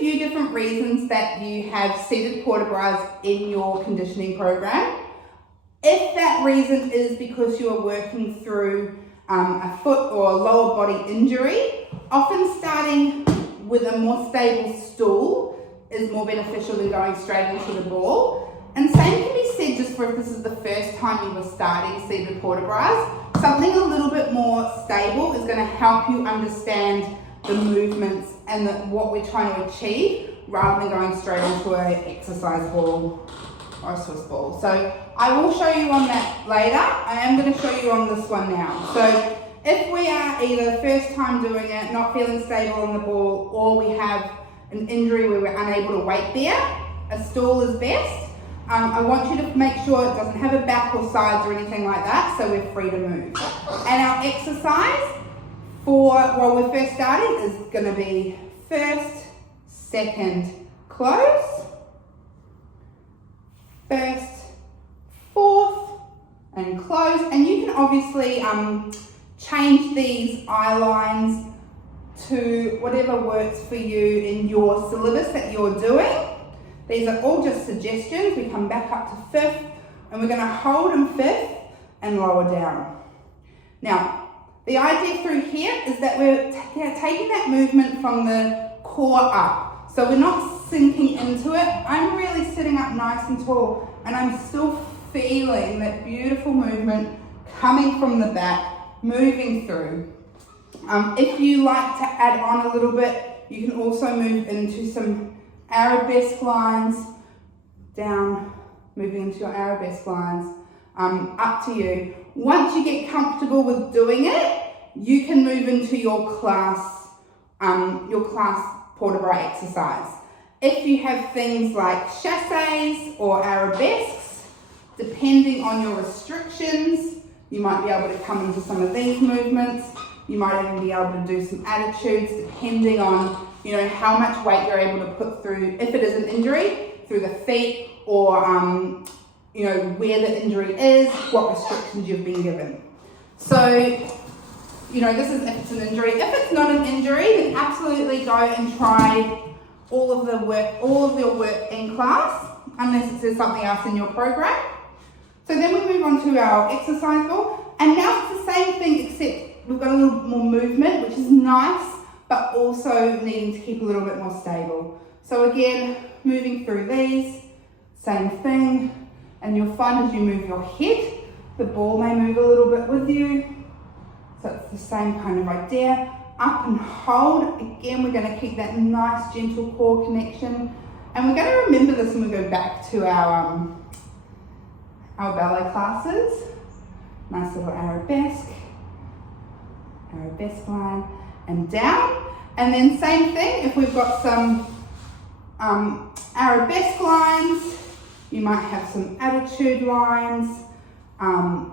few different reasons that you have seated port de bras in your conditioning program. If that reason is because you are working through a foot or a lower body injury, often starting with a more stable stool is more beneficial than going straight into the ball. And same can be said just for if this is the first time you were starting seated port de bras. Something a little bit more stable is going to help you understand the movements and what we're trying to achieve rather than going straight into an exercise ball or a Swiss ball. So I will show you on that later. I am going to show you on this one now. So if we are either first time doing it, not feeling stable on the ball, or we have an injury where we're unable to wait there, a stool is best. I want you to make sure it doesn't have a back or sides or anything like that, so we're free to move. And our exercise for while we're first starting is going to be first, second, close, first, fourth, and close. And you can obviously change these eye lines to whatever works for you in your syllabus that you're doing. These are all just suggestions. We come back up to fifth and we're going to hold in fifth and lower down. Now, the idea through here is that we're taking that movement from the core up. So we're not sinking into it. I'm really sitting up nice and tall and I'm still feeling that beautiful movement coming from the back, moving through. If you like to add on a little bit, you can also move into some arabesque lines, down, moving into your arabesque lines, up to you. Once you get comfortable with doing it, you can move into your class port de bras exercise. If you have things like chasses or arabesques, depending on your restrictions, you might be able to come into some of these movements. You might even be able to do some attitudes depending on, how much weight you're able to put through, if it is an injury, through the feet or, where the injury is, what restrictions you've been given. So, this is if it's an injury. If it's not an injury, then absolutely go and try all of your work in class, unless there's something else in your program. So then we move on to our exercise ball. And now it's the same thing, except we've got a little more movement, which is nice, but also needing to keep a little bit more stable. So again, moving through these, same thing. And you'll find as you move your head, the ball may move a little bit with you. So it's the same kind of idea. Up and hold. Again, we're going to keep that nice, gentle core connection. And we're going to remember this when we go back to our ballet classes. Nice little arabesque line, and down. And then same thing, if we've got some arabesque lines, you might have some attitude lines,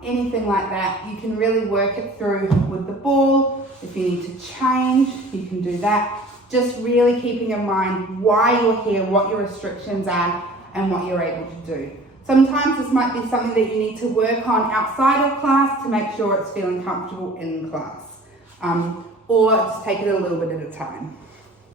anything like that. You can really work it through with the ball. If you need to change, you can do that. Just really keeping in mind why you're here, what your restrictions are, and what you're able to do. Sometimes this might be something that you need to work on outside of class to make sure it's feeling comfortable in class. Or just take it a little bit at a time.